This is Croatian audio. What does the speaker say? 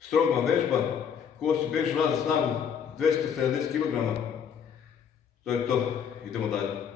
Strongman vežba, ko si bež radi snagu 270 kg. To je to, idemo dalje.